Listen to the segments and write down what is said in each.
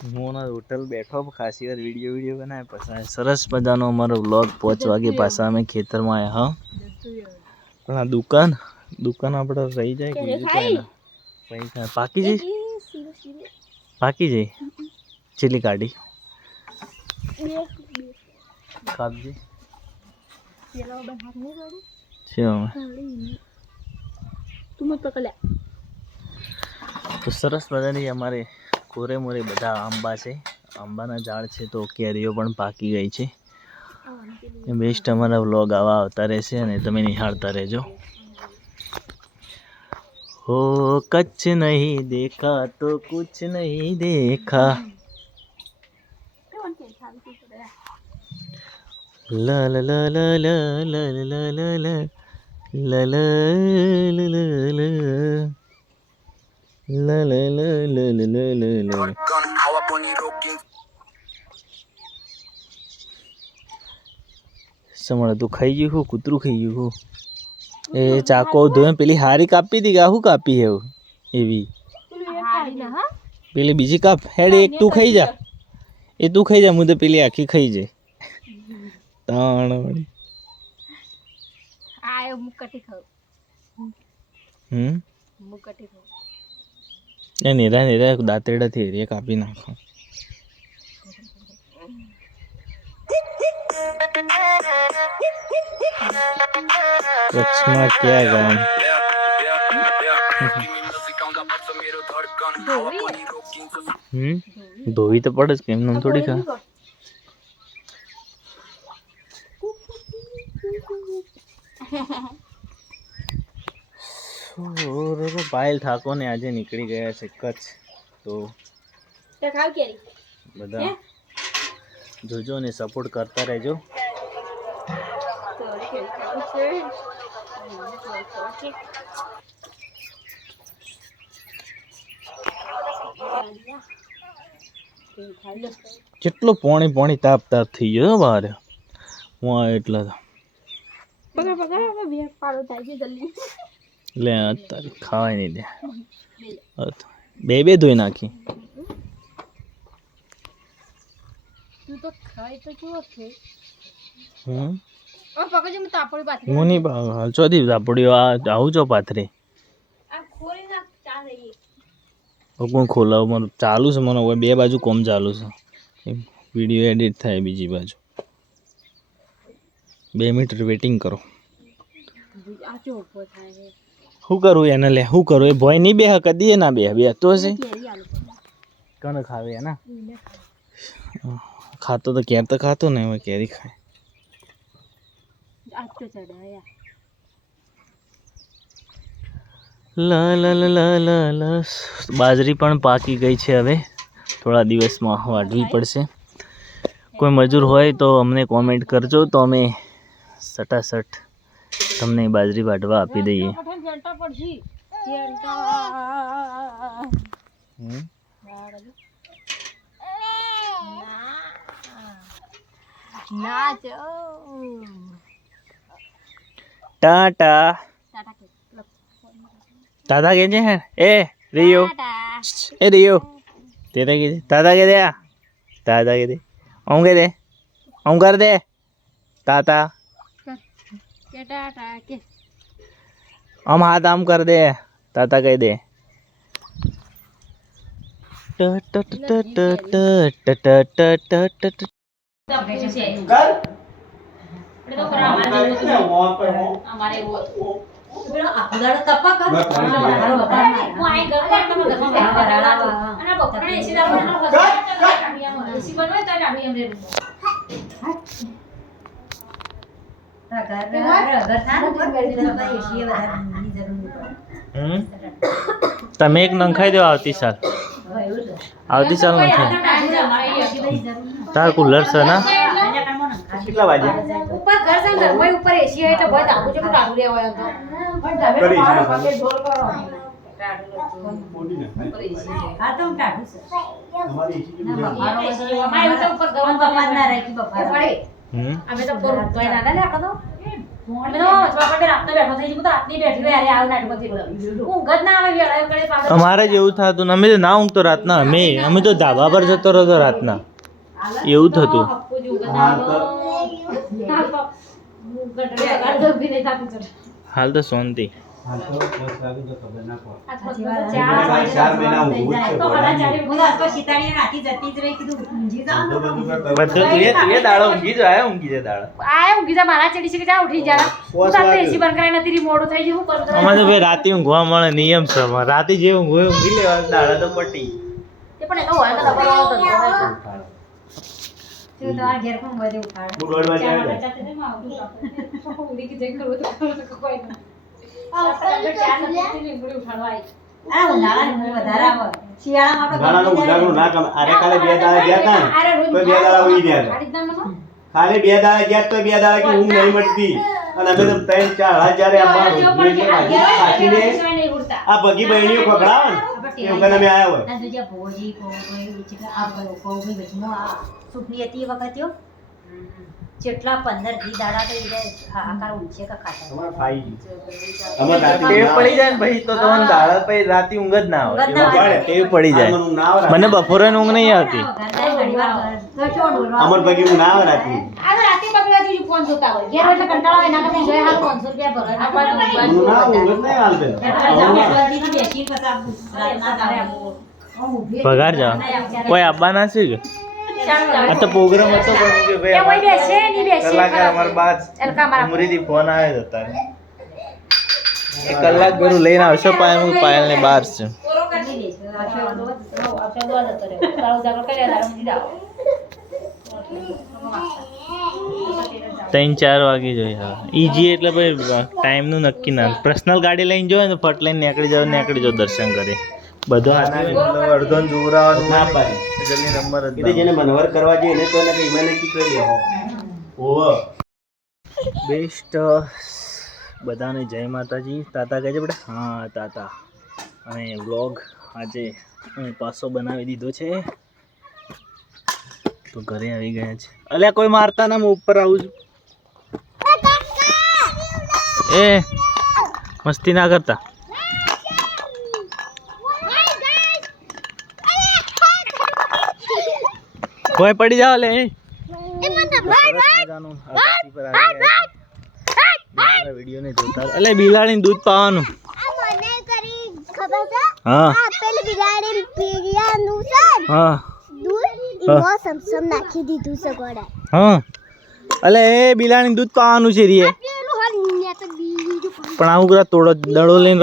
હું હોટલ બેઠો ખાસી વાર વિડીયો બનાવે પછી સરસ મજાનો અમારો વ્લોગ 5 વાગે પાછા અમે ખેતરમાં આવ્યા પણ આ દુકાન આપણે રહી જાય કે બીજું કોઈ ના પૈસા પાકી જઈ ચીલી કાઢી કાપજી તો સરસ મજાની અમારે કોરે મોરે બધા આંબા છે આંબાના ઝાડ છે તો કેરીઓ પણ પાકી ગઈ છે બેસ્ટ અમારા વ્લોગ આવા આવતા રહેશે અને તમે નિહાળતા રહેજો हो कच्छ नहीं देखा तो कुछ नहीं देखा ला ला ला ला ला ला ला ला ला ला ला ला समझ तू खाई गई हो कुतरू खाई गई हो ए चाको धोए पेली हारी कापी थी क्या हूँ कापी है वो एवी पेली बीजी काप हेड एक तू खाई जा ए तू खाई जा मुझे पेली आखी खाई जाए ताण वाली आयो मुकटी खाओ मुकटी खाओ ए नेरा दातेड़ा थी रे कापी नाखो कच्छ में क्या गाम धोई तो पड़े केम नाम थोड़ी का पायल ठाकोर ने आज निकली गया है कच्छ तो बता जोजो ने सपोर्ट करता रहजो કેટલો પોણી તાપ થઈ ગયો બહાર હું એટલે લે અત્યારે ખાવાય નહીં દે બે ધોઈ નાખી હું નહીં ચોથી તાપડી આવું છો પાથરી કોણ ખોલાવ મારું ચાલુ છે મને બે બાજુ કોમ ચાલુ છે વિડીયો એડિટ થાય બીજી બાજુ 2 મિનિટ વેટિંગ કરો શું કરું એને લે શું કરું એ ભોય નહીં બે કદી ના બે તો હશે કને ખાવે એના ખાતો તો કેર તો ખાતો ને હવે કેરી ખાય લા લા લા લા લા બાજરી પણ પાકી ગઈ છે હવે થોડા દિવસમાં વાઢવી પડશે કોઈ મજૂર હોય તો અમને કોમેન્ટ કરજો તો અમે સટાસટ તમને બાજરી વાઢવા આપી દઈએ ટાટા दादा कहते हैं ए रियो तेरा कहते दादा कहते दादा कहते ओम कहते ओम कर दे ताता हम हाथ आम कर दे ताता कह दे તમે એક નંખાઈ દો આવતી સાલ નંખાઈ તાર કુલર છે ના કેટલા વાગે ઉપર ઘર સંગ ઘરમાં ઉપર એસી એટલે બહુ આબુ છે કાઢું રે હોય તો પણ તમે પાકે ઢોલ કરો હા તો કાઢું છે અમારી એસી ના બફારો અમારે તો ઉપર ગવન બફાર ના રાખી બફાર પડે અમે તો પર તોય ના લે આપો તો અમારે જ એવું થતું ને અમે તો ના ઊંઘતો રાતના અમે તો ધાબા પર જતો રહેતો રાતના એવું થતું હાલ તો શાંતિ અમારે તો ભાઈ રાતે ઊંઘવા મળે નિયમ છે અમારે. રાતે જે ઊંઘ હોય ઊંઘી લેવા દાડા તો પટી ખાલી 2 દાડા ગયા તો 2 દાડા કે ઊંઘ નહીં મળતી અને અમે તો 3-4 આ બગી બહેણીઓ પકડાવે ને એવું કને અમે આયા હોય જેટલા 15-20 દાડા તો આકાર ઊંચે કા ખાતા અમાર ખાઈ અમાર રાતે ટેવ પડી જાય ને ભાઈ તો તમને દાડા પછી રાતે ઊંઘ જ ના આવે ટેવ પડી જાય ઊંઘ ના આવે મને બપોરે ઊંઘ નહીં આવતી અમર બગી ઊંઘ ના આવે રાતે રાતે બગલા જીજુ ફોન જોતા હોય ઘેર એટલે કંટાળો આવે ના કે જોય હાલ 500 રૂપિયા ભરે ઊંઘ ના ઊંઘ જ નહીં હાલતે પગાર જાવ કોઈ આવવાના છે કે આ તો પ્રોગ્રામ હતો પણ કે ભાઈ કલાકાર અમારા બાદ ઉમરીથી ફોન આવ્યો હતો તારે એક કલાક ભરું લઈને આવશો પાયલ ને બહાર છે 3-4 વાગી જોઈએ હા ઈજી એટલે ભાઈ ટાઈમનું નક્કી ના પર્સનલ ગાડી લઈને જોવે ને ફટ લઈને નીકળી જાવ દર્શન કરે બધો અડધો જોરાવાનું ના પાડે જલ્દી નંબર જ એટલે જેને મનવર કરવા જોઈએ ને તો એને કઈ મને કીધું લેવો ઓહો બેસ્ટ બધાને જય માતાજી તાતા કહે છે બેટા હા તાતા અને વ્લોગ આજે અમે પાછો બનાવી દીધો છે તો ઘરે આવી ગયા છે અલ્યા કોઈ મારતા ના હું ઉપર આવું છું એ મસ્તી ના કરતા કોઈ પડી જાવ લે વિડીયો ને જોતા એટલે બિલાડી દૂધ પાવાનું હા હા હા અલે એ બિલાડી દૂધ પાવાનું છે રીએ પણ આવું કરા થોડો દડો લઈને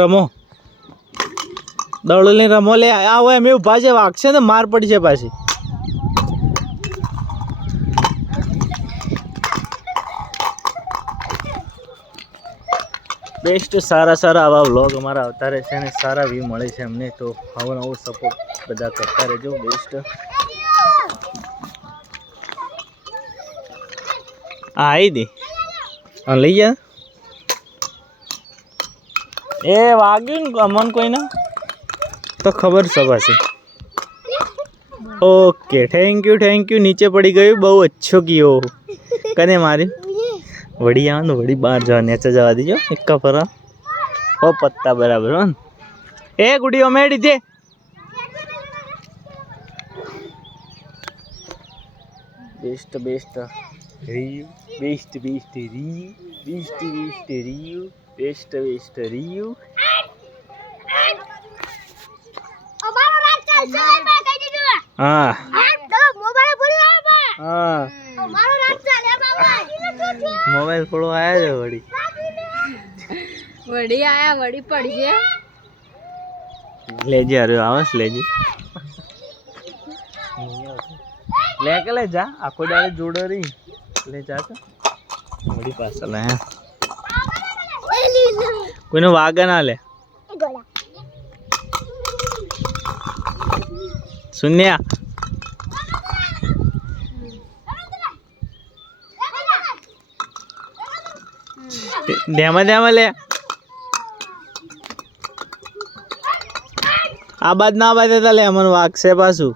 રમો લે આ હોય એમ એવું ભાજે વાગશે ને માર પડી છે પાછી બેસ્ટ સારા આવા વ્લોગ અમારા આવતા રહે છે અને સારા વ્યૂ મળે છે અમને તો આવો નવો સપોર્ટ બધા કરતા રહેજો બેસ્ટ આવી દે હા લઈ જા એ વાગ્યું ને અમન કોઈને તો ખબર છે પાછી ઓકે થેન્ક યુ નીચે પડી ગયું બહુ અચ્છો કિયો કને માર્યું વડી આવવાનું વડી બહાર જવા નેચે જવા દીજો એકા ફરા હો પત્તા બરાબર હો એ ગુડીઓ મેડી દે બેસ્ટ રીયુ બેસ્ટ રીયુ હા હા મોબાઈલ થોડો આયા છે વડી પડી છે લેજે અરે આવસ લેજે લે કે લે જા આખો દાડે જોડો રહી લે જા તો વડી પાસે લે કોઈનો વાગા ના લે સુન્યા ધ્યામાં લે આ બાદ ના બાદ લે મને વાગશે પાછું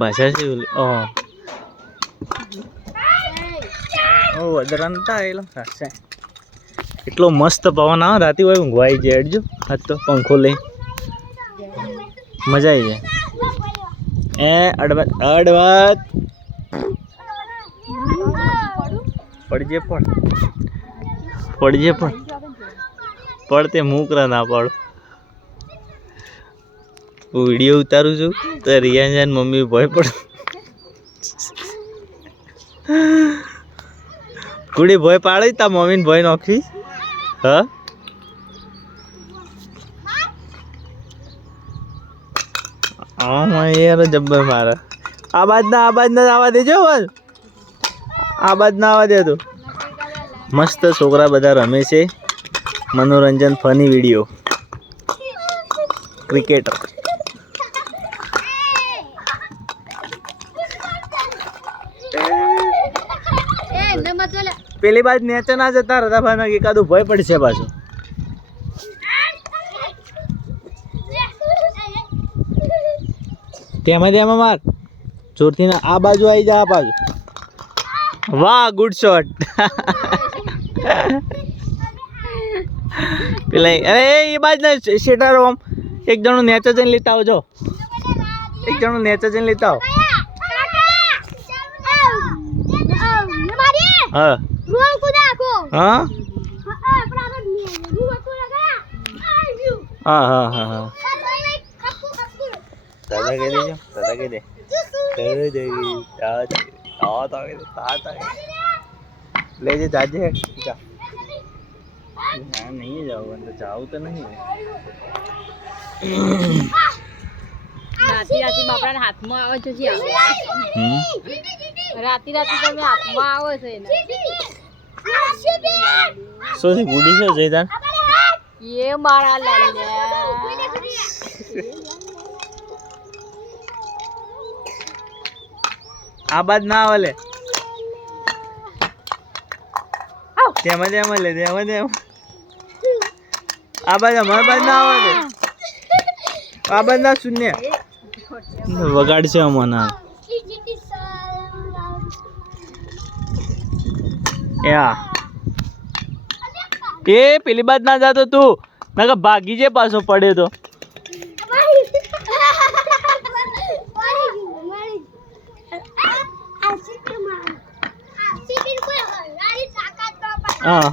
ભાષા છે ઓલી વદરાંતા એલો સાચે એટલો મસ્ત પવન આવે રાતે હોય ઊંઘવા આવી જાય હેડજો આજ તો પંખો લઈ મજા આવી જાય એ અડવત પડજે પડતે મૂકરા ના પાડો હું વિડીયો ઉતારું છું તો રિયાન મમ્મી ભય પડ કુડી ભય પાડે તા મમ્મીને ભય નોખી હા યાર જબ્બર મારે આ બાજ ના આવવા દેજો બસ આ બાજ ના આવવા દે તો મસ્ત છોકરા બધા રમે છે મનોરંજન ફની વિડીયો ક્રિકેટર પેલી બાજ નેચે ના જતા હતા ભાઈ એકાદું ભય પડશે પાછું તેમાં માર જોરથી ના આ બાજુ આવી જા આ બાજુ વાહ ગુડ શોટ પેલા અરે એ બાજ ના શેટર આમ એક જણું નેચે જઈને લેતા આવજો હા હા દાદા કહી દેજો દાદા કહી દે લેજે જાજે નહીં જાવ અંદર જાવ તો નહીં રાતી બાપડા હાથમાં આવે છે રાતી તમે હાથમાં આવો છે શું છે ગુડી છે જયદાન એ મારા લાલ્યા આ બાદ ના આવે લે તેમાં લે આ બાદ અમારા બાદ ના આવે લે આ બાદ ના શૂન્ય વગાડશે અમને એ પેલી બાદ ના જાતો તું નકર ભાગી જે પાછો પડે તો હા